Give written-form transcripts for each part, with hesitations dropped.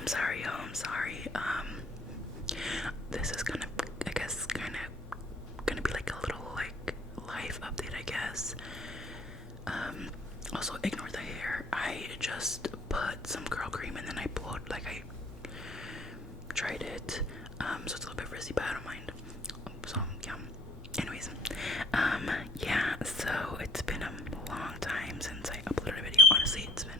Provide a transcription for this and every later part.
I'm sorry, y'all. I'm sorry. This is gonna, I guess, gonna be like a little like life update, I guess. Also ignore the hair. I just put some curl cream and then I I tried it. So it's a little bit frizzy, but I don't mind. So yeah. Anyways, yeah. So it's been a long time since I uploaded a video. Honestly, it's been.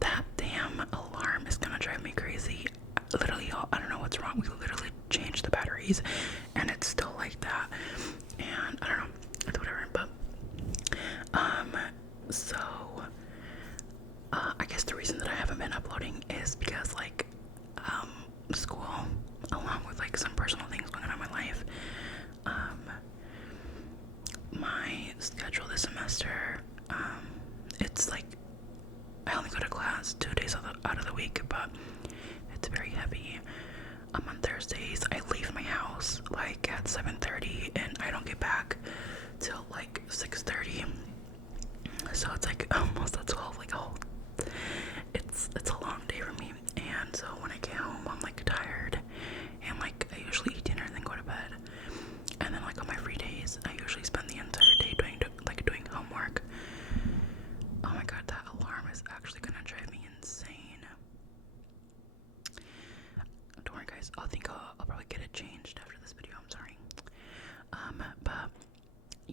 That damn alarm is gonna drive me crazy. Literally, I don't know what's wrong. We literally changed the batteries, and it's still like that. And I don't know. It's whatever. But so I guess the reason that I haven't been uploading is because school, along with like some personal things going on in my life. My schedule this semester, it's like I only go to class 2 days out of the week, but it's very heavy. On Thursdays, I leave my house like at 7:30, and I don't get back till like 6:30. So it's like almost at 12. Like, oh, it's a long day for me. And so when I get home, I'm like tired, and like I usually eat dinner and then go to bed. And then like on my free days, I usually spend the entire day doing homework. Oh my god, that alarm is actually gonna drive me insane. Don't worry, guys. I think I'll probably get it changed after this video. I'm sorry. But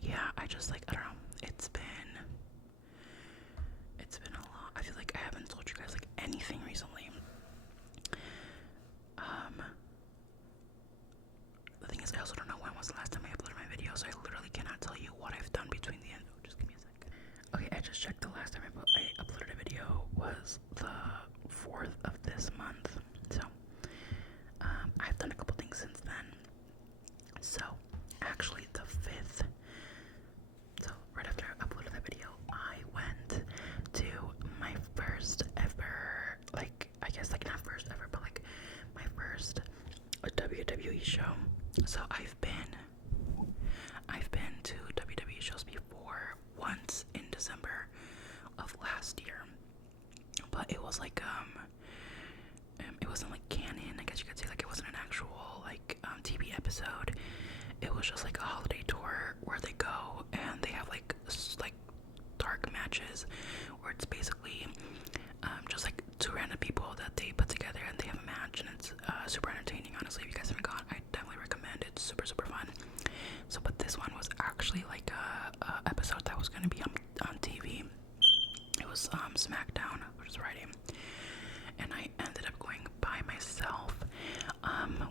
yeah, I don't know. It's been a lot. I feel like I haven't told you guys like anything recently. The thing is, I also don't know when was the last time I uploaded my video, so I literally cannot tell you what I've done between the end. Oh, just give me a sec. Okay, I just checked. The last time I uploaded a video was the 4th of this month. So, I've done a couple things since then. So, actually, the 5th. So, right after I uploaded that video, I went to my first ever, like, I guess, like, not first ever, but like, my first WWE show. So I've been to WWE shows before, once in December of last year, but it was like it wasn't like canon, I guess you could say. Like, it wasn't an actual like TV episode. It was just like a holiday tour where they go and they have like dark matches where it's basically just like two random people that they put together and they have a match, and it's super entertaining. Honestly, if you guys haven't gone, I definitely recommend it. It's super fun. So, but this one was actually like a episode that was going to be on TV. It was SmackDown, which is Friday, and I ended up going by myself,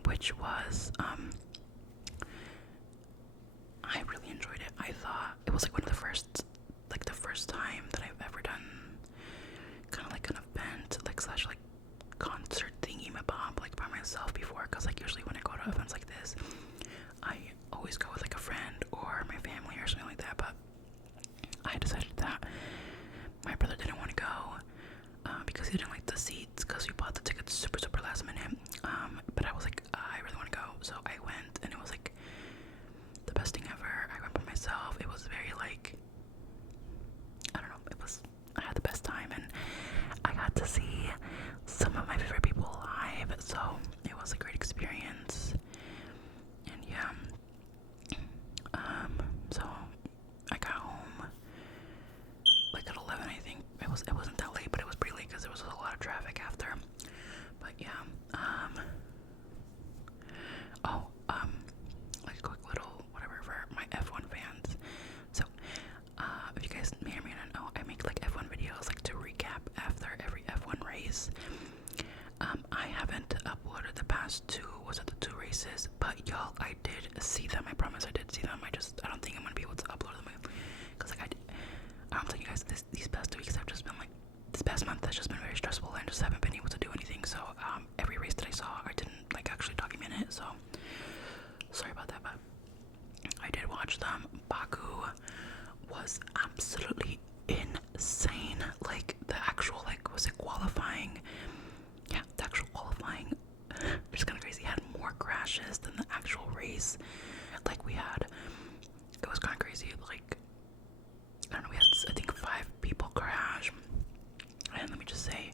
which was I really enjoyed it. I thought it was like one of the first time that I've ever done kind of like an event, like slash like concert thingy mabob, like by myself before. Because like usually when I go to events like this, I always go with like a friend or my family or something like that. But I decided that my brother didn't want to go because he didn't like the seats, because we bought the tickets super last minute. But I was like, I really want to go, so I went, and it was like the best thing ever. I went by myself. It was very like, I don't know, I had the best time, and I got to see some of my favorite people live, so it was a great experience. And yeah, so I got home like at 11, I think. It wasn't that late, but it was pretty late because there was a lot of traffic after. But yeah, like a quick little whatever for my F1 fans. So, if you guys may or may not know, I make like F1 videos like to recap after every F1 race. I haven't uploaded the past two two races, but y'all, I did see them. I promise I did see them. I don't think I'm gonna be able to upload them because like I'm telling you guys, these past 2 weeks have just been like, this past month has just been very stressful, and I just haven't been able to do anything. So every race that I saw, I didn't like actually document it. So sorry about that, but I did watch them. Baku was absolutely insane. Like the actual was it qualifying? Yeah, the actual qualifying, just kind of crazy. It had more crashes than the actual race. Like it was kind of crazy. Like, I don't know, we had I think 5 people crash, me just say,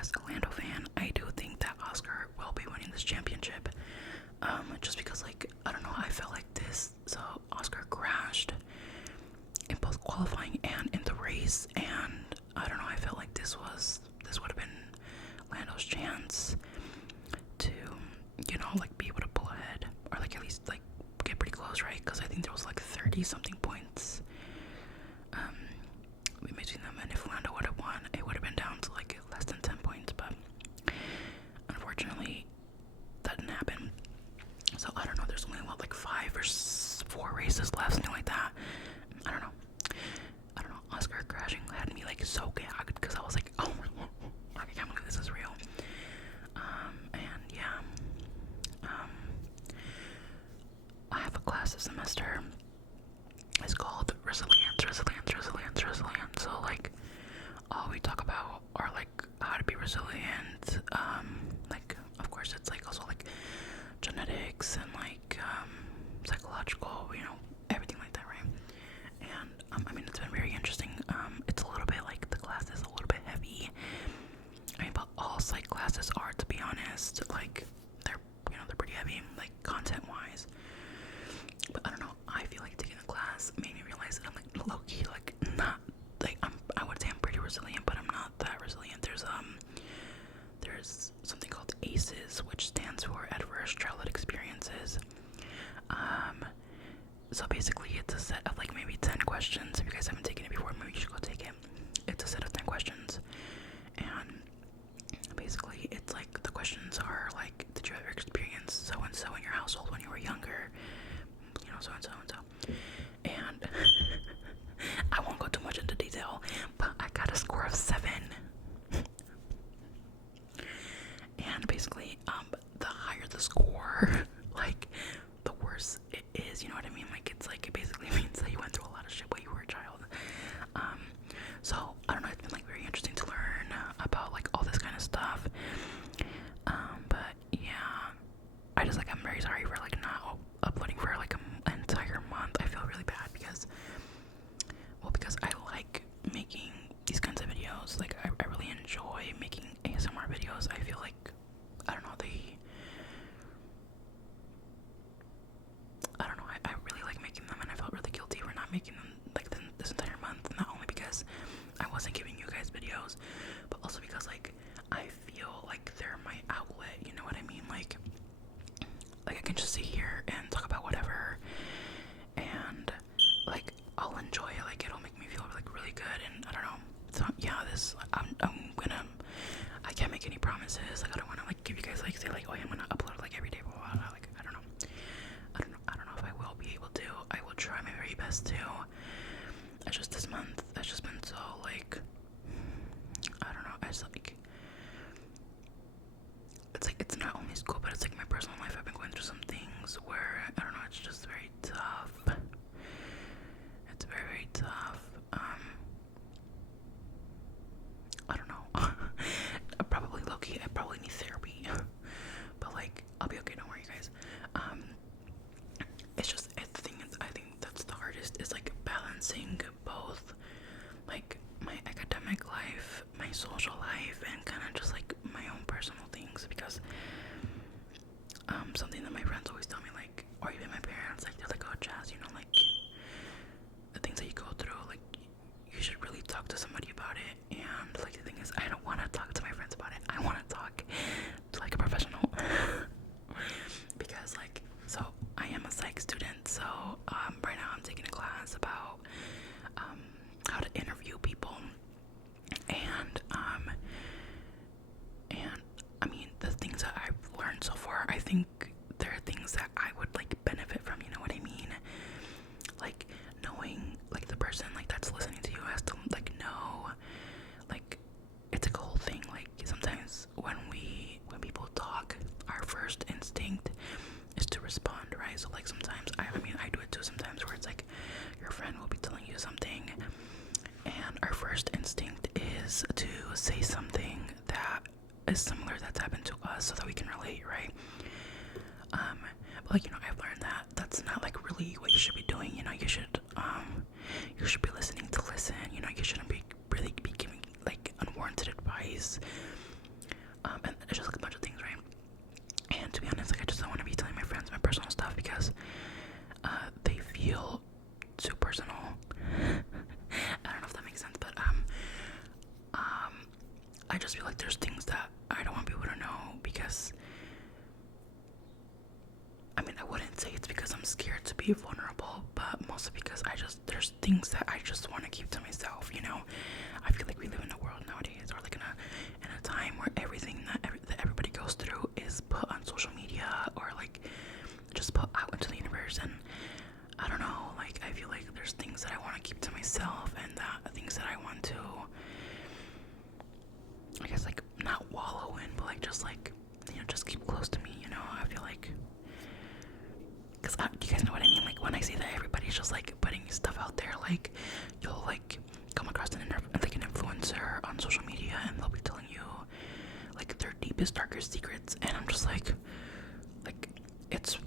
as a Lando fan, I do think that Oscar will be winning this championship. Just because, like, I don't know, I felt like this. So Oscar crashed in both qualifying and in the race, and I don't know, I felt like this would have been Lando's chance to, you know, like, be able to pull ahead, or like at least like get pretty close, right? Because I think there was like 30 something points between them, and if Lando would have won, it would have been down to like less than 10 points, but unfortunately that didn't happen. So I don't know, there's only what, like 5 or 4 races left, something like that. I don't know. Oscar crashing had me like so gagged, because I was like, oh my god, I can't believe this is real. And yeah, I have a class this semester. It's called resilience. So like, all we talk about are like how to be resilient. Like, of course, it's like also like genetics and like psychological, you know, everything like that, right? And I mean, it's been very interesting. It's a little bit like, the class is a little bit heavy. I mean, but all psych classes are, to be honest. Like, they're pretty heavy, like content wise. But I don't know, I feel like taking the class made me realize that I'm like low key, like not like I would say I'm pretty resilient, but I'm not that resilient. There's something called ACEs, which stands for Adverse Childhood Experiences. So basically it's a set of like maybe 10 questions. If you guys haven't taken it before, maybe you should go take it. It's a set of 10 questions, and basically it's like, the questions are like, did you ever experience so and so in your household when you were younger? You know, so and so and so. And I won't go too much into detail, but I got a score of 7. And basically, the higher the score, like, the worse it is, you know what I mean? Like, it's like, it basically means that you went through a lot of shit when you were a child. So, I don't know, it's been, like, very interesting to learn about, like, all this kind of stuff. But, yeah, I'm very sorry for, like, not uploading for, like, an entire month. I feel really bad because I like making these kinds of videos. Like, I really enjoy making ASMR videos. I feel like, I don't know, I really like making them, and I felt really guilty for not making them, like, this entire month. Not only because I wasn't giving you guys videos, but also because, like, I feel like they're my outlet, you know what I mean? Like I can just sit here and talk about whatever, and, like, I'll enjoy it. Like, it'll make me feel, like, really good, and I don't know. So, yeah, I can't make any promises. Like, I don't want to, like, give you guys, like, say, like, oh, yeah, I'm gonna upload, like, every day, blah, blah, blah. Like, I don't know if I will be able to. I will try my very best to. It's just this month has just been so, like, I don't know, it's not only school, but it's like my personal life. I've been going through some things where, I don't know, it's just very tough. It's very, very tough. I don't know. Probably low-key, I probably need therapy. But, like, I'll be okay, don't worry, guys. The thing is, I think that's the hardest, is, like, balancing both, like, my academic life, my social life, and kind of just, like, my own personal things, because something that my friends always tell me, like, or even my parents, like, they're like, oh, Jazz, you know, like, the things that you go through, like, you should really talk to somebody about it. And, like, the thing is, I don't want to talk to my friends about it. I want to talk to, like, a professional. Because, like, so I am a psych student, so right now I'm taking a class about how to interview people, and I mean, the things that I've learned so far, I think there are things that I would, like, benefit from, you know what I mean? Like, knowing, like, the person, like, that's listening to you has to, like, know, like, it's like a whole thing. Like, sometimes when people talk, our first instinct is to respond, right? So, like, sometimes, I mean, I do it too sometimes, where it's like, your friend will be telling you something, and our first instinct is to say something that is similar that's happened to us, so that we can relate, right? But, like, you know, I've learned that that's not, like, really what you should be doing. You know, you should be listening to listen. You know, you shouldn't be really be giving, like, unwarranted this. And it's just like a bunch of things, right? And to be honest, like I just don't want to be telling my friends my personal stuff because they feel too personal. I don't know if that makes sense, but I just feel like there's things that I don't want people to know because I mean I wouldn't say it's because I'm scared to be vulnerable, but mostly because there's things that I just want to keep to myself, you know. I feel like we live in a world nowadays, or like in a time where everything that everybody goes through is put on social media or like just put out into the universe, and I don't know, like I feel like there's things that I want to keep to myself and things that I want to, I guess, like not wallow in, but like just like, you know, just keep close to me, you know. I feel like, because you guys know what I mean, like when I say that everybody's just like putting stuff out there, like you'll like come across an influencer on social media and they'll be telling you like their deepest, darkest secrets, and I'm just like it's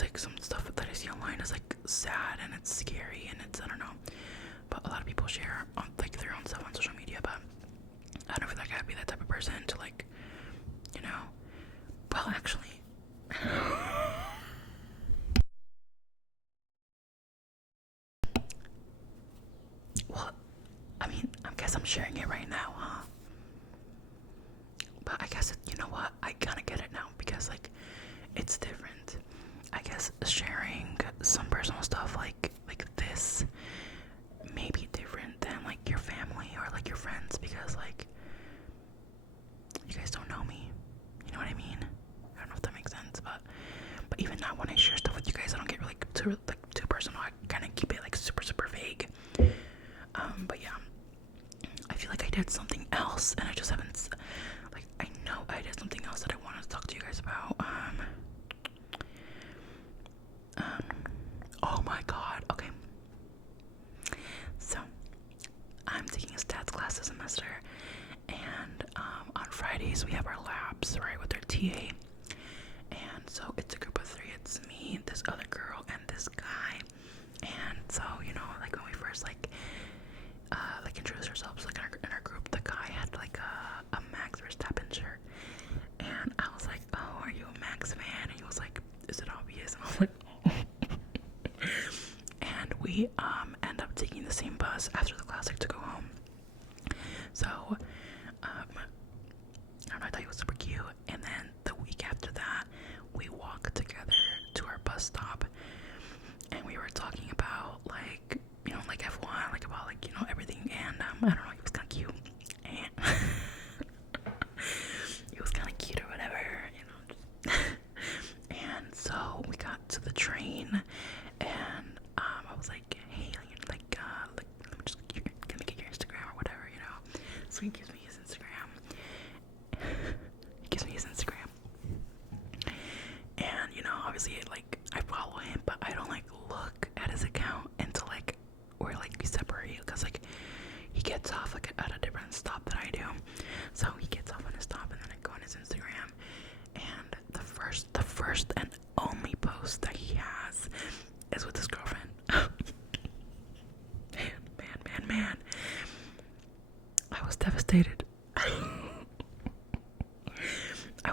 like some stuff that I see online is like sad and it's scary and it's, I don't know, but a lot of people share on like their own stuff on social media, but I don't feel like I'd be that type of person to like, you know, well actually well, I mean, I guess I'm sharing it right now, huh? But I guess you know what, I kind of get it now because like it's different. I guess sharing some personal stuff like this may be different than like your family or like your friends, because like you guys don't know me, you know what I mean? I don't know if that makes sense, but even now when I share stuff with you guys, I don't get really too personal. I kind of keep it like super vague. But yeah, I feel like I did something else and I just haven't, like, I know I did something else that I wanted to talk to you guys about. Oh my god, okay. So, I'm taking a stats class this semester, and on Fridays we have our labs, right, with our TA. And so it's a group of 3. It's me, this other girl, and this guy. And so, you know, like when we first like introduced ourselves, like in our group, the guy had like a Max Verstappen shirt, and I was like, "Oh, are you a Max fan?" And he was like, "Is it obvious?" And I was like, and we end up taking the same bus after the class, like to go home. So I don't know, I thought he was super cute. And then the week after that, we walked together to our bus stop, and we were talking about like, you know, like F1, like about like, you know, everything. And I don't know, he was kind of cute, and he was kind of cute or whatever, you know. And so we got to the train, and I was like, hey, like let me just can I get your Instagram or whatever, you know. So he gives me his Instagram. He gives me his Instagram, and you know, obviously, like I follow him, but I don't like look at his account until like we're like we separate, because like he gets off like at a different stop that I do. So he gets off on his stop, and then I go on his Instagram, and the first and only post that he has is with his girlfriend. Man, I was devastated. I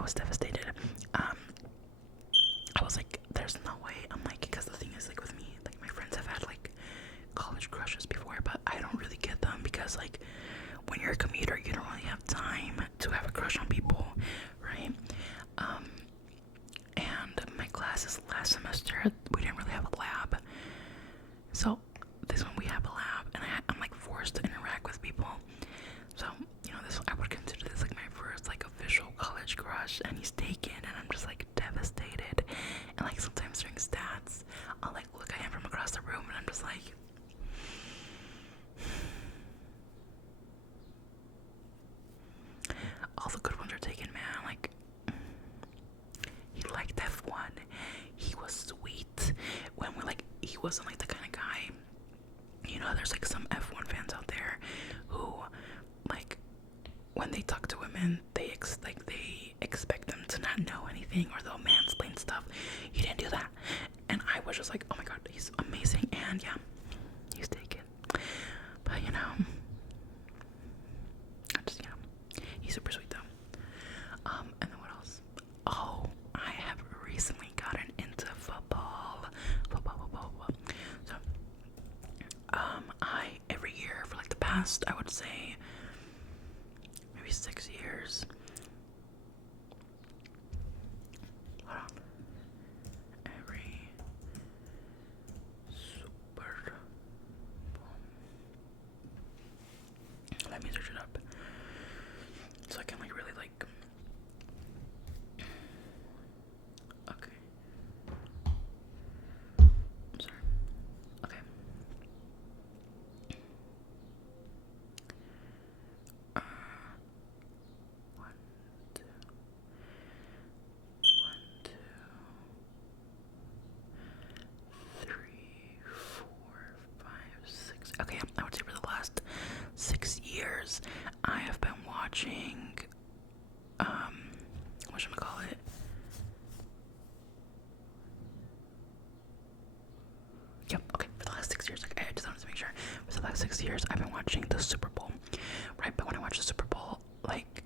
was devastated. I was like, there's no way. I'm like, because the thing is, like with me, like my friends have had like college crushes before, but I don't really get them because like when you're a commuter, you don't really have time to have a crush on people, right? And my classes last semester, we didn't really have a lab, so this one we have a lab, and I'm like forced to interact with people. So, you know, this, I would consider this like my first like official college crush, and he's taken, and I'm just like devastated. And like sometimes during stats, I'll like look at him from across the room, and I'm just like, all the good ones are taken, man. Like, he liked F1. He was sweet. When we like, he wasn't like the kind of guy, you know, there's like some F1 fans out there who like when they talk to women, they expect them to not know anything, or they'll mansplain stuff. He didn't do that, and I was just like, oh my god, he's amazing. And yeah, he's taken. But you know, I just, you know, last, I would say, maybe 6 years. Hold on. Every Super Bowl. Let me search it up so I can like really like. Okay. I'm sorry. Okay. One, two, one, two, 3, 4, 5, 6. Okay, I would say for the last 6 years, I have been watching, whatchamacallit? Yep, okay, for the last 6 years, like, I just wanted to make sure. For the last 6 years, I've been watching the Super Bowl, right? But when I watch the Super Bowl, like,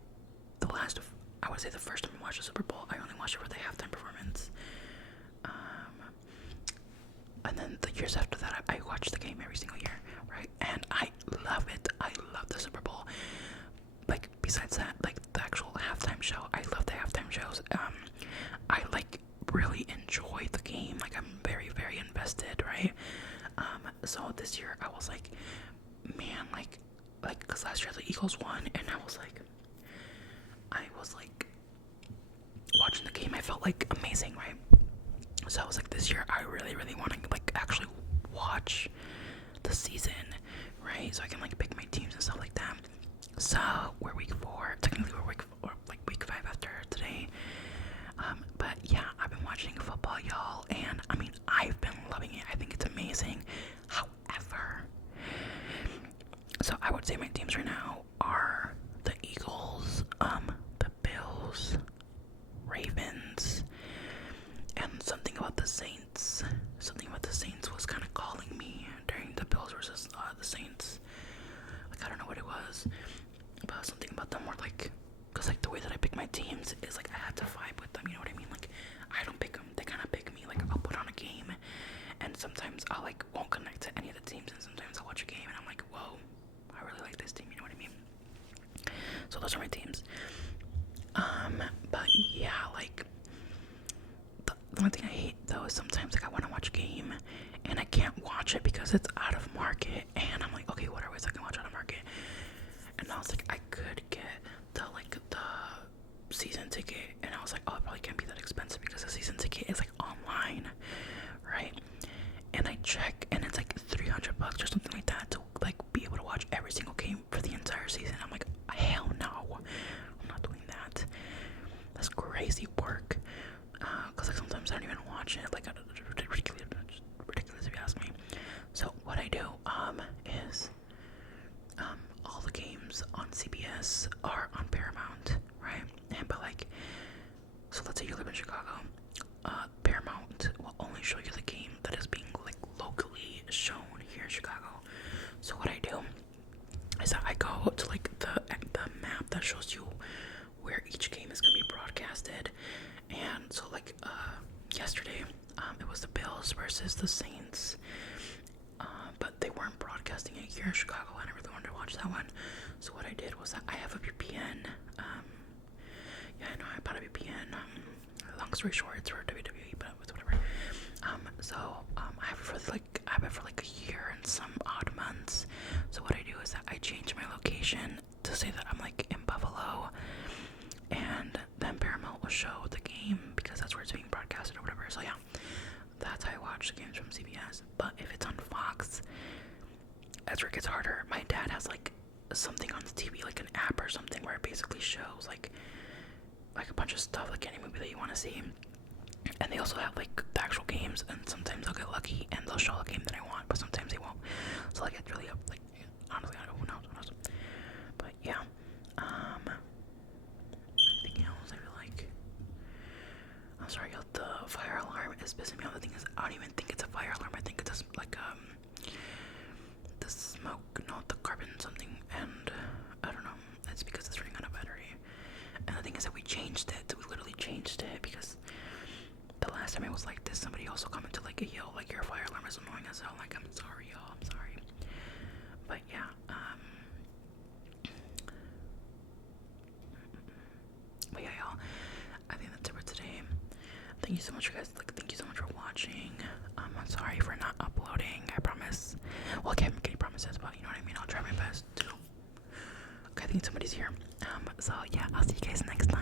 I would say the first time I watched the Super Bowl, I only watched it for the halftime performance. And then the years after that, I watched the game every single year, right? And I love it. I love the Super Bowl. Like, besides that, like, the actual halftime show, I love the halftime shows. I, like, really enjoy the game. Like, I'm very, very invested, right? So this year, I was like, man, like, because last year the Eagles won, and I was like, watching the game, I felt, like, amazing, right? So I was like, this year, I really, really want to, like, actually watch the season, right? So I can, like, pick my teams and stuff like that. So we're week 4. Technically, we're week 5 after today. But yeah, I've been watching football, y'all, and I mean, I've been loving it. I think it's amazing. However, so I would say my teams right now are the Eagles, the Bills, Ravens, and something about the Saints. Something about the Saints was kind of calling me during the Bills versus the Saints. Like, I don't know what it was, but something about them were like, because like the way that I pick my teams is like I have to vibe with them, you know what I mean? Like, I don't pick them, they kind of pick me. Like, I'll put on a game, and sometimes I like won't connect to any of the teams, and sometimes I'll watch a game and I'm like, whoa, I really like this team, you know what I mean? So those are my teams. But yeah, like, the only thing I hate though is sometimes like I want to watch a game and I can't watch it because it's out of market, and I'm like, okay, what are ways I can watch out of market? And I was like, I could get the season ticket, and I was like, oh, it probably can't be that expensive because the season ticket is like online, right? And I check, and it's like $300 or something like that to like be able to watch every single game for the entire season. I'm like, hell no, I'm not doing that. That's crazy work. Cause like sometimes I don't even watch it. Like, ridiculous if you ask me. So what I do is all the games on CBS are on Paramount, right? And but like, so let's say you live in Chicago, Paramount will only show you the game that is being like locally shown here in Chicago. So what I do is that I go to like the map that shows you where each game is gonna be broadcasted. And so like yesterday, it was the Bills versus the Saints, but they weren't broadcasting it here in Chicago, and I really wanted to watch that one. So what I did was that I have a VPN. Yeah, I know I bought a VPN. Long story short, it's for WWE, but it's whatever. So I have it for like a year and some odd months. So what I do is that I change my location to say that I'm like in Buffalo, and then Paramount will show the game because that's where it's being broadcasted or whatever. So yeah, that's how I watch the games from CBS. But if it's on Fox, that's where it gets harder. My dad has like something on the TV, like an app or something, where it basically shows like a bunch of stuff, like any movie that you want to see. And they also have like the actual games, and sometimes I'll get lucky and they'll show a game that I want, but sometimes they won't. So like, it's really up, like, honestly, I don't know, who knows. But yeah, anything else? I feel like, I'm sorry, the fire alarm is pissing me off. The thing is, I don't even think it's a fire alarm. I think it's like the smoke, not the carbon something, and I don't know. It's because it's running out of battery. And the thing is that we changed it. We literally changed it because the last time it was like this, somebody also commented like, yo, like, your fire alarm is annoying as hell. Like, I'm sorry, y'all, I'm sorry. But yeah, thank you so much, guys. Like, thank you so much for watching. I'm sorry for not uploading. I promise. Well, I can't make any promises, but you know what I mean. I'll try my best to. Okay, I think somebody's here. So yeah, I'll see you guys next time.